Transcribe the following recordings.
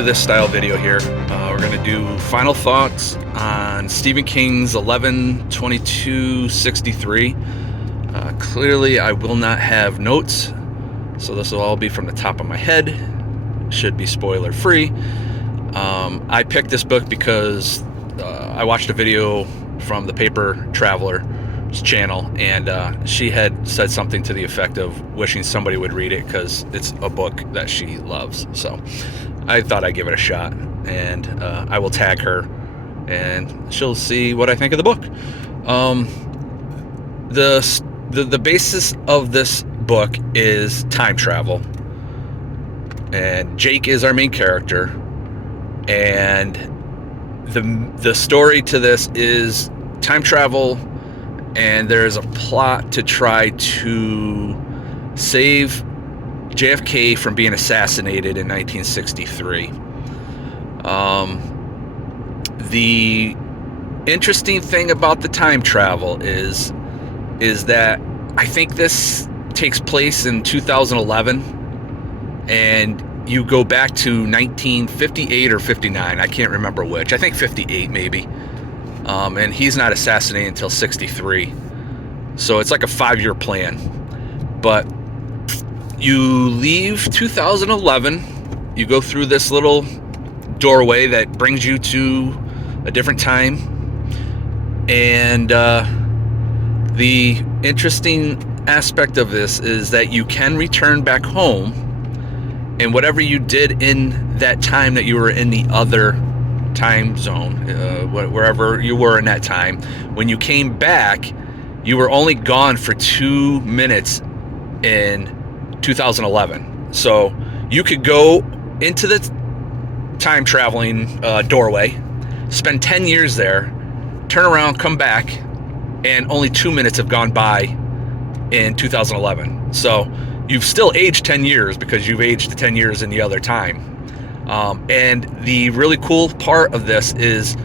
do this style video here. We're going to do final thoughts on Stephen King's 11/22/63. Clearly, I will not have notes, so this will all be from the top of my head. Should be spoiler free. I picked this book because I watched a video from the Paper Traveler's channel, and she had said something to the effect of wishing somebody would read it because it's a book that she loves. So I thought I'd give it a shot, and I will tag her and she'll see what I think of the book. The basis of this book is time travel, and Jake is our main character, and the story to this is time travel, and there's a plot to try to save JFK from being assassinated in 1963. The interesting thing about the time travel is that I think this takes place in 2011, and you go back to 1958 or 59. I can't remember which. I think 58 maybe. And he's not assassinated until 63. So it's like a 5-year plan. But you leave 2011, you go through this little doorway that brings you to a different time, and the interesting aspect of this is that you can return back home, and whatever you did in that time that you were in the other time zone, wherever you were in that time, when you came back, you were only gone for 2 minutes in 2011. So you could go into the time traveling doorway, spend 10 years there, turn around, come back, and only 2 minutes have gone by in 2011. So you've still aged 10 years because you've aged 10 years in the other time. And the really cool part of this is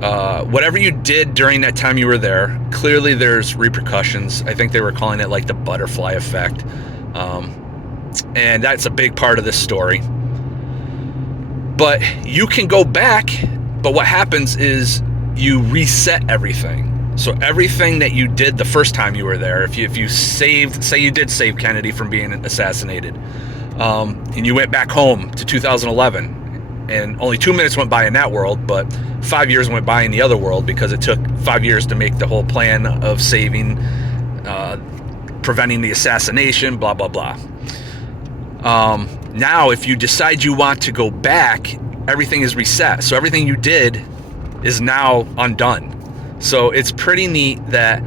whatever you did during that time you were there, clearly there's repercussions. I think they were calling it like the butterfly effect. And that's a big part of this story. But you can go back, but what happens is you reset everything. So everything that you did the first time you were there, if you saved, say you did save Kennedy from being assassinated, and you went back home to 2011, and only 2 minutes went by in that world, but 5 years went by in the other world because it took 5 years to make the whole plan of saving, preventing the assassination, blah, blah, blah. Now, if you decide you want to go back, everything is reset. So everything you did is now undone. So it's pretty neat that,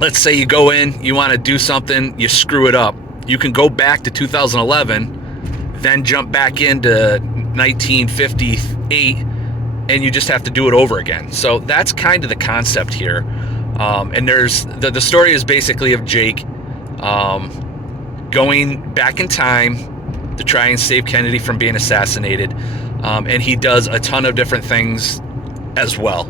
let's say you go in, you want to do something, you screw it up. You can go back to 2011, then jump back into 1958, and you just have to do it over again. So that's kind of the concept here. And there's the story is basically of Jake going back in time to try and save Kennedy from being assassinated. And he does a ton of different things as well.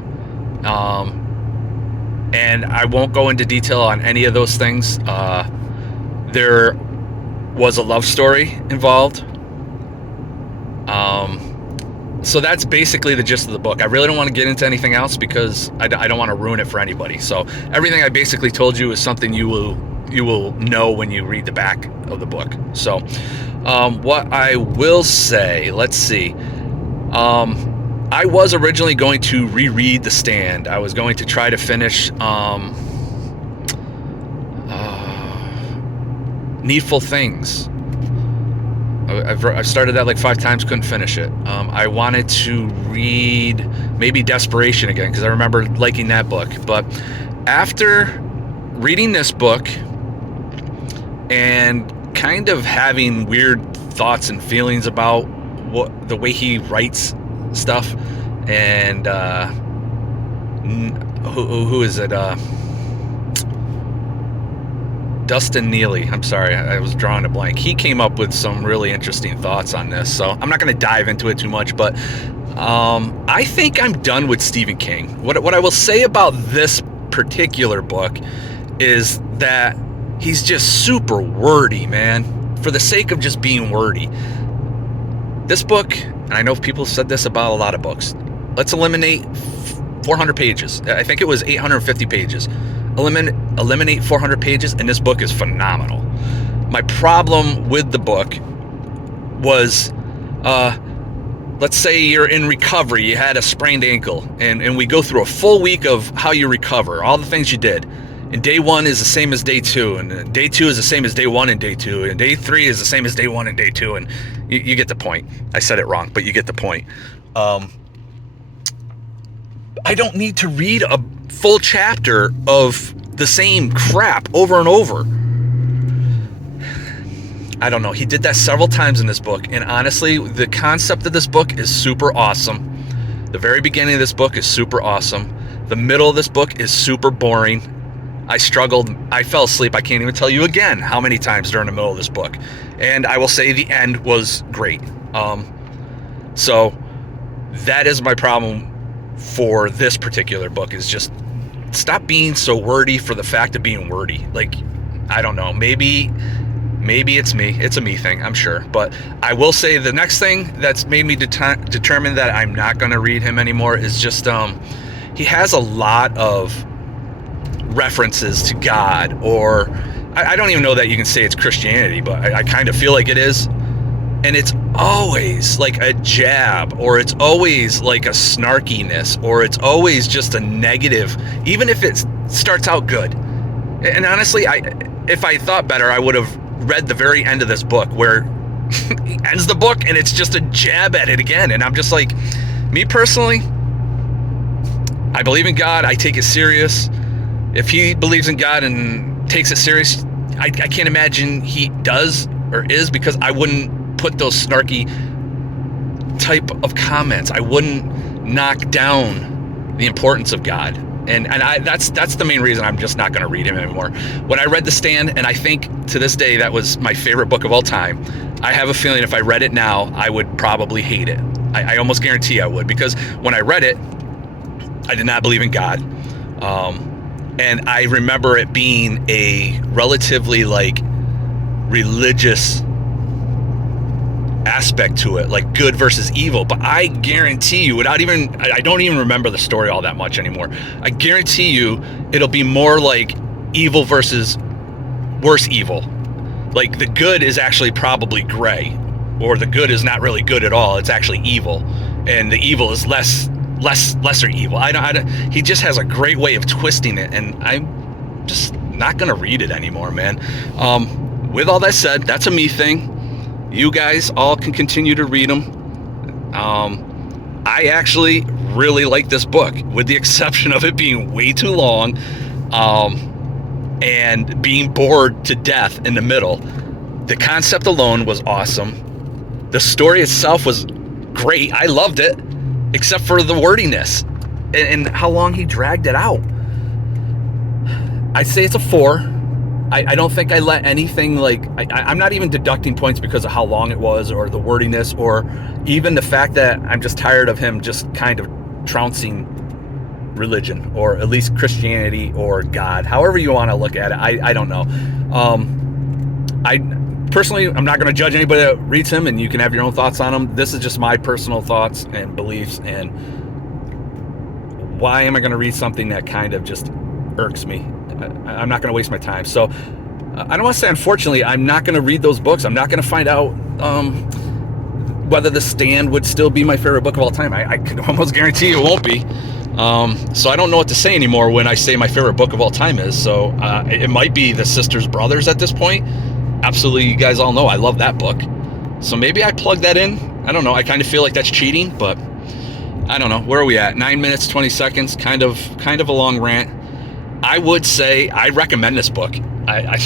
And I won't go into detail on any of those things. There was a love story involved. So that's basically the gist of the book. I really don't want to get into anything else because I don't want to ruin it for anybody. So everything I basically told you is something you will know when you read the back of the book. So what I will say, let's see. I was originally going to reread The Stand. I was going to try to finish Needful Things. I've started that like 5 times, couldn't finish it. I wanted to read maybe Desperation again because I remember liking that book. But after reading this book and kind of having weird thoughts and feelings about the way he writes stuff, and who is it? Dustin Neely. I'm sorry, I was drawing a blank. He came up with some really interesting thoughts on this, so I'm not going to dive into it too much, but I think I'm done with Stephen King. What I will say about this particular book is that he's just super wordy, man, for the sake of just being wordy. This book, and I know people said this about a lot of books, let's eliminate 400 pages. I think it was 850 pages. Eliminate 400 pages, and this book is phenomenal. My problem with the book was, let's say you're in recovery, you had a sprained ankle, and we go through a full week of how you recover, all the things you did. And day 1 is the same as day 2, and day 2 is the same as day 1 and day 2, and day 3 is the same as day 1 and day 2, and you get the point. I said it wrong, but you get the point. I don't need to read a full chapter of the same crap over and over. I don't know. He did that several times in this book, and honestly, the concept of this book is super awesome. The very beginning of this book is super awesome. The middle of this book is super boring. I struggled. I fell asleep. I can't even tell you again how many times during the middle of this book. And I will say the end was great. So that is my problem for this particular book, is just stop being so wordy for the fact of being wordy. Like, I don't know. Maybe it's me. It's a me thing, I'm sure. But I will say the next thing that's made me determine that I'm not going to read him anymore is just he has a lot of references to God, or I don't even know that you can say it's Christianity, but I kind of feel like it is. And it's always like a jab, or it's always like a snarkiness, or it's always just a negative, even if it starts out good. And honestly, if I thought better, I would have read the very end of this book where he ends the book and it's just a jab at it again. And I'm just like, me personally, I believe in God. I take it serious. If he believes in God and takes it serious, I can't imagine he does or is, because I wouldn't put those snarky type of comments. I wouldn't knock down the importance of God. And that's the main reason I'm just not going to read him anymore. When I read The Stand, and I think to this day that was my favorite book of all time, I have a feeling if I read it now, I would probably hate it. I almost guarantee I would, because when I read it, I did not believe in God. And I remember it being a relatively like religious aspect to it, like good versus evil. But I guarantee you, I don't even remember the story all that much anymore. I guarantee you it'll be more like evil versus worse evil. Like the good is actually probably gray, or the good is not really good at all. It's actually evil, and the evil is lesser evil. I don't. He just has a great way of twisting it, and I'm just not gonna read it anymore, man. With all that said, that's a me thing. You guys all can continue to read them. I actually really like this book, with the exception of it being way too long, and being bored to death in the middle. The concept alone was awesome. The story itself was great. I loved it, except for the wordiness and how long he dragged it out. I'd say it's a 4. I don't think I let anything like, I'm not even deducting points because of how long it was, or the wordiness, or even the fact that I'm just tired of him just kind of trouncing religion, or at least Christianity or God, however you want to look at it. I don't know. I personally, I'm not going to judge anybody that reads him, and you can have your own thoughts on him. This is just my personal thoughts and beliefs, and why am I going to read something that kind of just irks me? I'm not going to waste my time. So I don't want to say, unfortunately, I'm not going to read those books. I'm not going to find out whether The Stand would still be my favorite book of all time. I can almost guarantee it won't be. So I don't know what to say anymore when I say my favorite book of all time is. So it might be The Sisters Brothers at this point. Absolutely, you guys all know I love that book. So maybe I plug that in. I don't know. I kind of feel like that's cheating, but I don't know. Where are we at? 9 minutes, 20 seconds. Kind of a long rant. I would say I recommend this book. I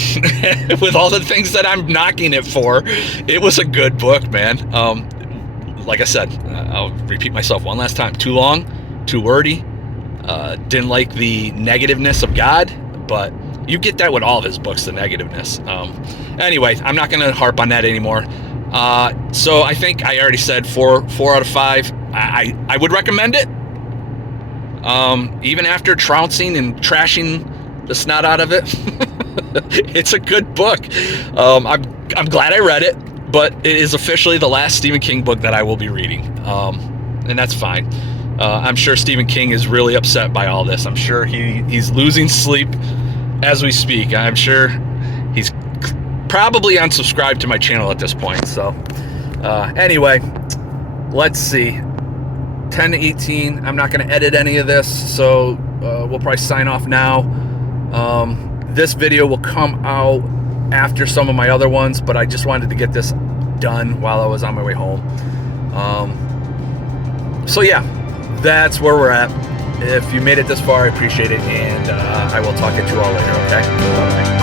with all the things that I'm knocking it for, it was a good book, man. Like I said, I'll repeat myself one last time. Too long, too wordy. Didn't like the negativeness of God, but you get that with all of his books, the negativeness. Anyway, I'm not going to harp on that anymore. So I think I already said 4 out of 5. I would recommend it. Even after trouncing and trashing the snot out of it, it's a good book. I'm glad I read it. but it is officially the last Stephen King book that I will be reading, and that's fine. I'm sure Stephen King is really upset by all this. I'm sure he's losing sleep as we speak. I'm sure he's probably unsubscribed to my channel at this point. So anyway, let's see. 10 to 18. I'm not going to edit any of this, so we'll probably sign off now. This video will come out after some of my other ones, but I just wanted to get this done while I was on my way home. So yeah, that's where we're at. If you made it this far, I appreciate it, and I will talk to you all later, okay? Bye-bye.